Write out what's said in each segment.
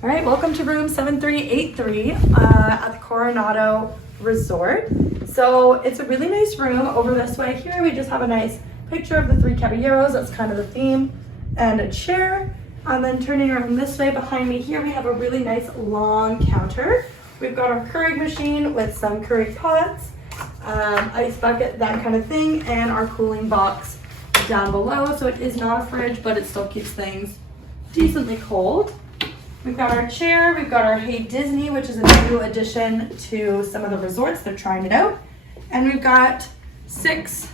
All right, welcome to room 7383 at the Coronado Resort. So it's a really nice room. Over this way here, we just have a nice picture of the three caballeros. That's kind of the theme, and a chair. And then turning around this way behind me here, we have a really nice long counter. We've got our Keurig machine with some Keurig pots, ice bucket, that kind of thing, and our cooling box down below. So it is not a fridge, but it still keeps things decently cold. We've got our chair, we've got our Hey Disney, which is a new addition to some of the resorts. They're trying it out. And we've got 6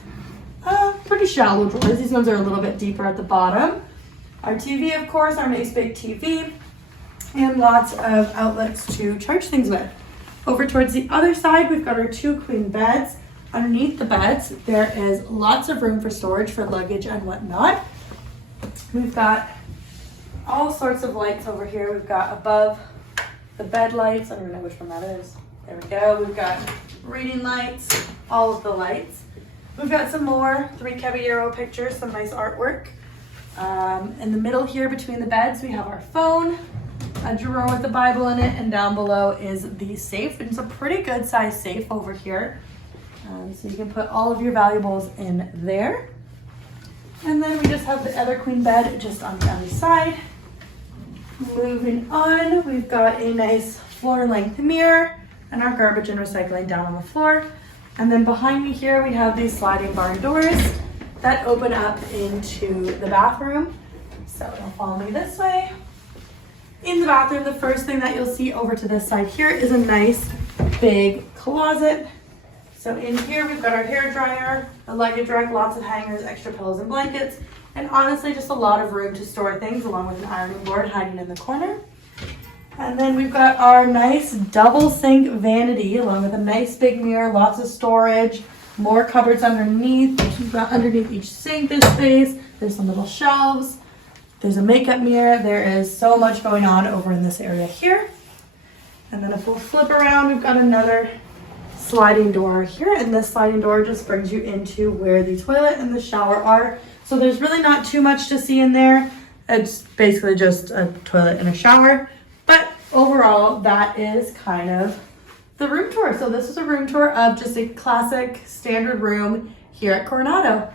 pretty shallow drawers. These ones are a little bit deeper at the bottom. Our TV, of course, our nice big TV, and lots of outlets to charge things with. Over towards the other side, we've got our 2 queen beds. Underneath the beds, there is lots of room for storage for luggage and whatnot. We've got all sorts of lights over here. We've got above the bed lights. I don't know which one that is. There we go. We've got reading lights, all of the lights. We've got some more 3 Caballero pictures, some nice artwork. In the middle here between the beds, we have our phone, a drawer with the Bible in it, and down below is the safe. It's a pretty good size safe over here. So you can put all of your valuables in there. And then we just have the other queen bed just on the other side. Moving on, we've got a nice floor-length mirror and our garbage and recycling down on the floor. And then behind me here, we have these sliding barn doors that open up into the bathroom. So you'll follow me this way. In the bathroom, the first thing that you'll see over to this side here is a nice big closet. So in here, we've got our hair dryer, a luggage rack, lots of hangers, extra pillows and blankets, and honestly, just a lot of room to store things, along with an ironing board hiding in the corner. And then we've got our nice double sink vanity, along with a nice big mirror, lots of storage, more cupboards underneath. Underneath each sink, there's space. There's some little shelves. There's a makeup mirror. There is so much going on over in this area here. And then if we'll flip around, we've got another sliding door here, and this sliding door just brings you into where the toilet and the shower are. So there's really not too much to see in there. It's basically just a toilet and a shower. But overall, that is kind of the room tour. So this is a room tour of just a classic standard room here at Coronado.